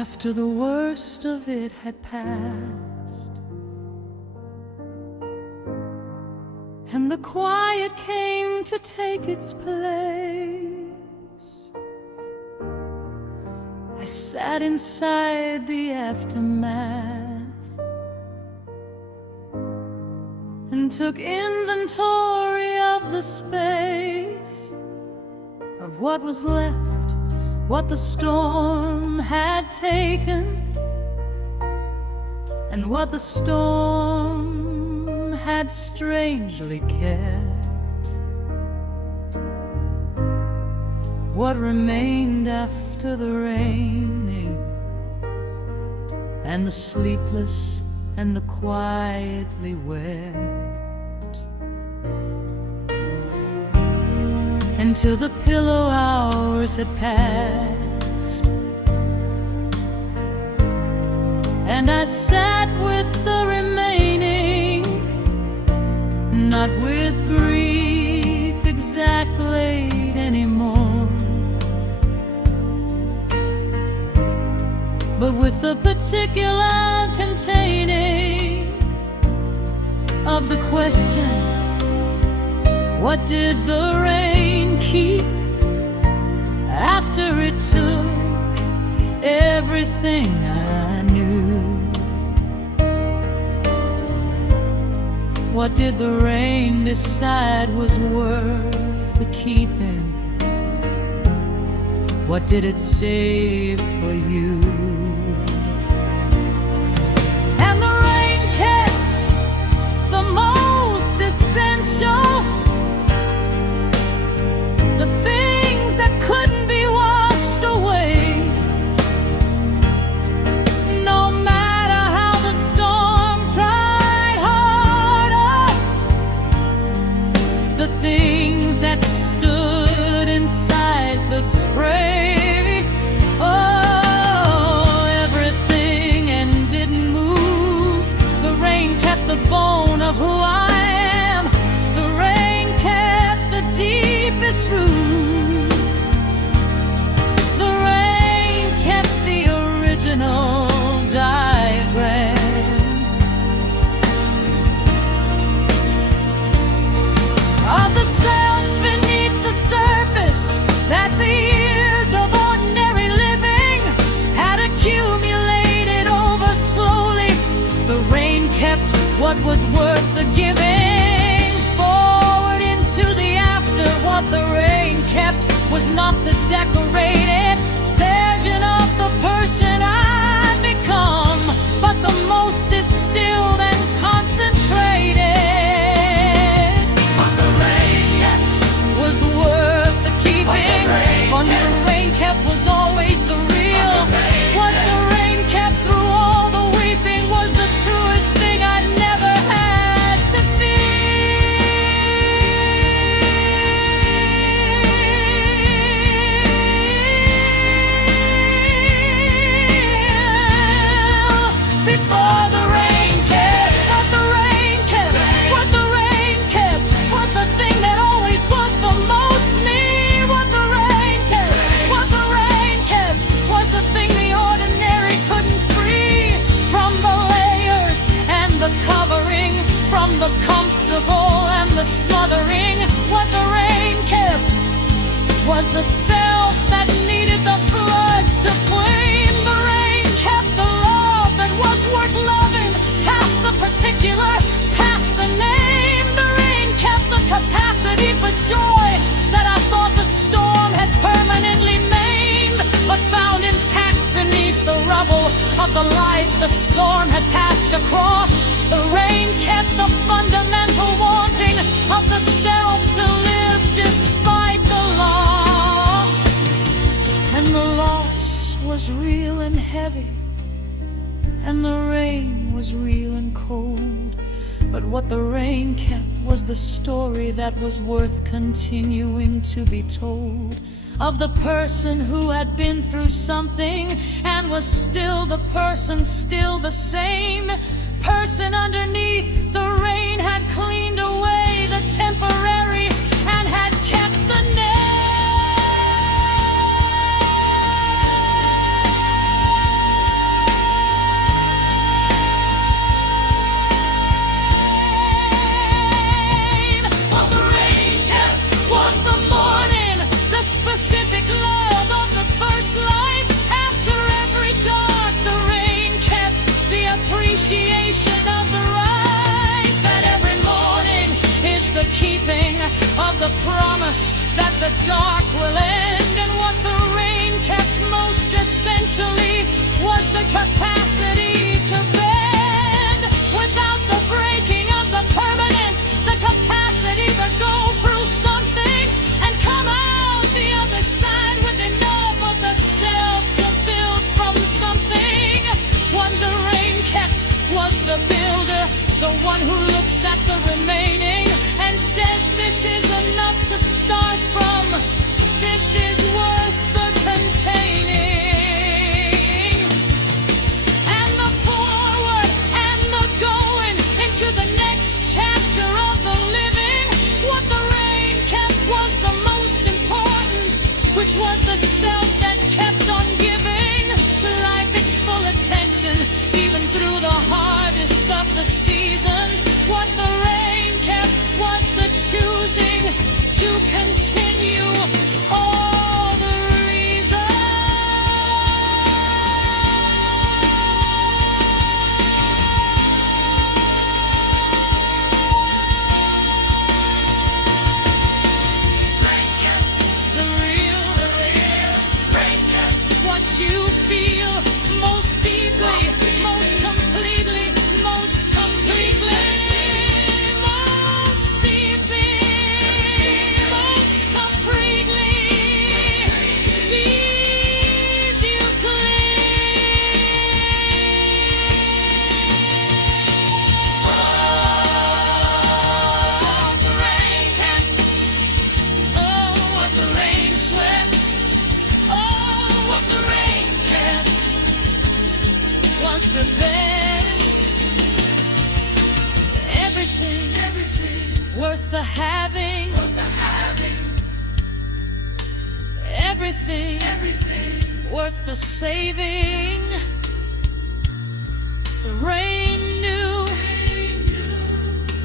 After the worst of it had passed, and the quiet came to take its place, I sat inside the aftermath and took inventory of the space, of what was left, what the storm had taken, and what the storm had strangely kept. What remained after the raining, and the sleepless, and the quietly wet. Until the pillow hours had passed, and I sat with the remaining, not with grief exactly anymore, but with the particular containing of the question, what did the rain keep after it took everything I knew? What did the rain decide was worth the keeping? What did it save for you? And the rain kept the most essential, the things that couldn't be washed away. No matter how the storm tried harder, the things that stood inside the spray, oh, everything, and didn't move. The rain kept the bone of who I am. The rain kept the deepest root. The rain kept the original diagram of the self beneath the surface that the years of ordinary living had accumulated over slowly. The rain kept what was worth the giving. Forward into the after, what the rain kept was not the decorated version of the person I'd become, but the most distilled and concentrated. What the rain kept was worth the keeping. What the rain kept was always the real. What the rain kept through all the weeping was the truest thing I'd never had to feel. Before the rain kept, what the rain kept, what the rain kept was the thing that always was the most me. What the rain kept, what the rain kept was the thing the ordinary couldn't free from the layers and the covering, from the comfortable and the smothering. What the rain kept was the self that needed the flood to flame. The rain kept the love that was worth loving, past the particular, past the name. The rain kept the capacity for joy that I thought the storm had permanently maimed, but found intact beneath the rubble of the life the storm had passed across. The rain kept the fundamental wanting of the self to live despite the loss. And the loss was real and heavy, and the rain was real and cold. But what the rain kept was the story that was worth continuing to be told, of the person who had been through something and was still the person, still the same person underneath. The rain had cleaned away the temporary and had kept the name. the promise that the dark will end. And what the rain kept most essentially was the capacity to bend. Without the breaking of the permanent, the capacity to go through something and come out the other side with enough of the self to build from something. What the rain kept was the builder, the one who looks at the remaining and says this is enough to start from. This is worth the containing. And the forward and the going into the next chapter of the living. What the rain kept was the most important, which was the self that kept on giving life its full attention, even through the hardest of the seasons. What the rain kept was the choosing to continue all the reasons. Rain kept the real rain kept what you feel most deeply, most completely, most completely. The best, everything worth the having, everything worth the saving. The rain knew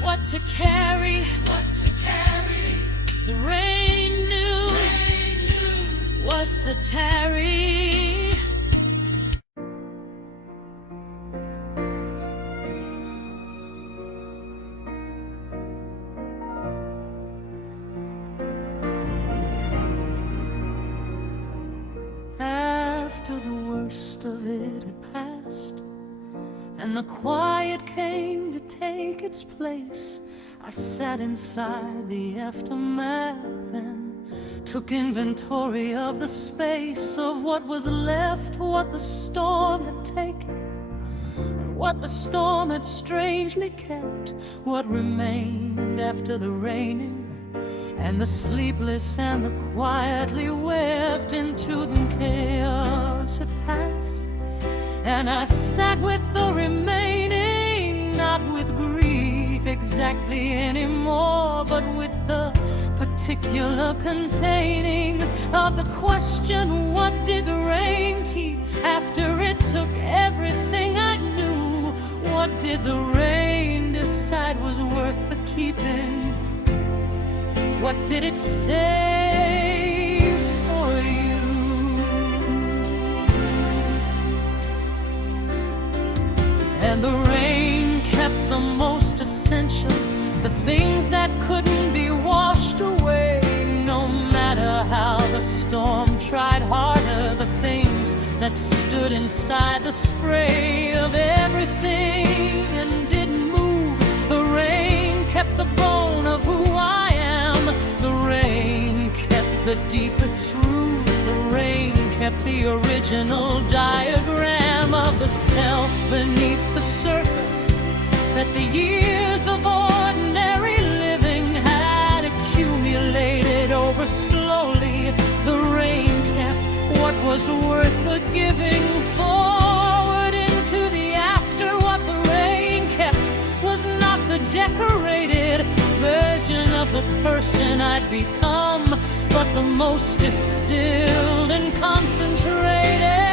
what to carry. The rain knew what the tarry. After the worst of it had passed, and the quiet came to take its place, I sat inside the aftermath and took inventory of the space of what was left, what the storm had taken, and what the storm had strangely kept, what remained after the raining, and the sleepless and the quietly wept into the chaos had passed. And I sat with the remaining, not with grief exactly anymore, but with the particular containing of the question, what did the rain keep after it took everything I knew? What did the rain decide was worth the keeping? What did it say for you? And the rain kept the most essential, the things that couldn't be washed away, no matter how the storm tried harder, the things that stood inside the spray of everything and didn't move. The rain kept the bone of who I am. The rain kept the deepest root. The rain kept the original diagram of the self beneath the surface that the years of ordinary living had accumulated over slowly. The rain kept what was worth the giving forward into the after. What the rain kept was not the decorated version of the person I'd become, but the most distilled and concentrated.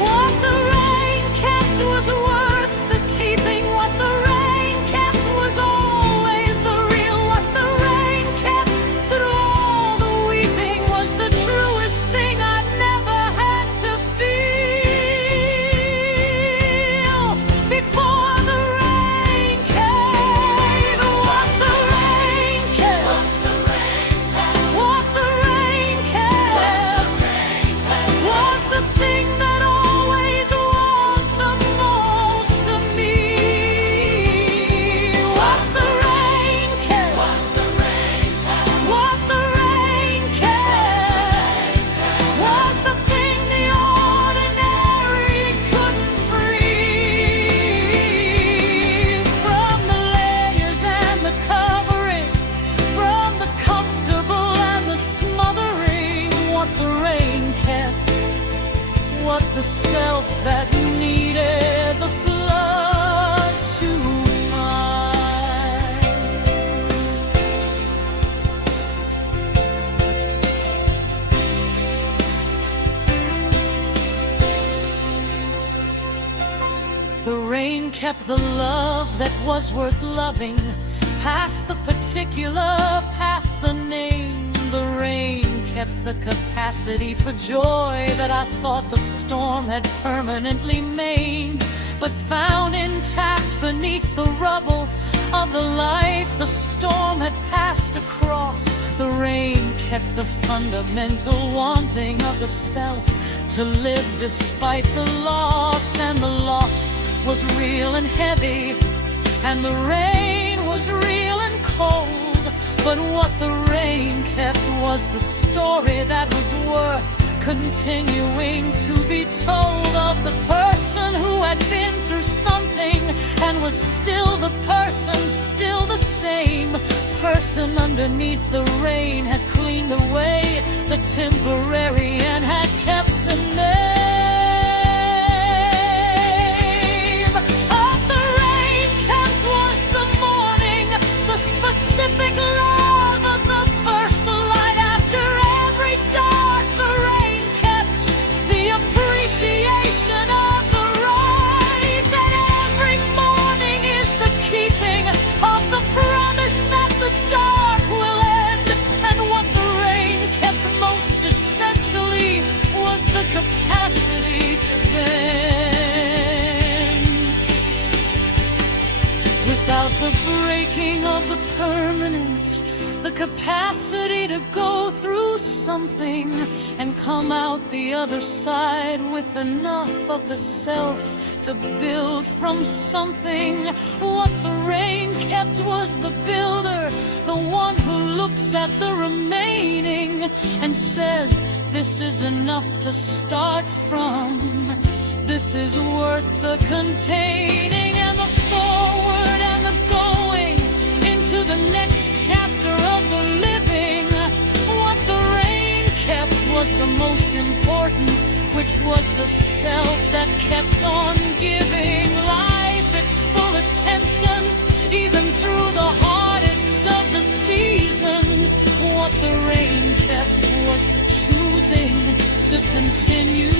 What the rain kept was worth the keeping. What the rain kept was always the real. What the rain kept through all the weeping was the truest thing I'd never had to feel before the rain came. What the was the self that needed the flood to find. The rain kept the love that was worth loving, past the particular, past the name. The rain kept the capacity for joy that I thought the storm had permanently maimed, but found intact beneath the rubble of the life the storm had passed across. The rain kept the fundamental wanting of the self to live despite the loss, and the loss was real and heavy, and the rain was real and cold. But what the rain kept was the story that was worth continuing to be told, of the person who had been through something and was still the person, still the same person underneath the rain, had cleaned away the temporary and had kept the name. Specific love of the first light after every dark. The rain kept the appreciation of the right, that every morning is the keeping of the promise that the dark will end. And what the rain kept most essentially was the capacity to bend. Without the breaking of the permanent, the capacity to go through something and come out the other side with enough of the self to build from something. What the rain kept was the builder, the one who looks at the remaining and says, this is enough to start from. This is worth the containing, and the forward and the going into the next chapter of the living. What the rain kept was the most important, which was the self that kept on giving life its full attention, even through the hardest of the seasons. What the rain kept was the choosing to continue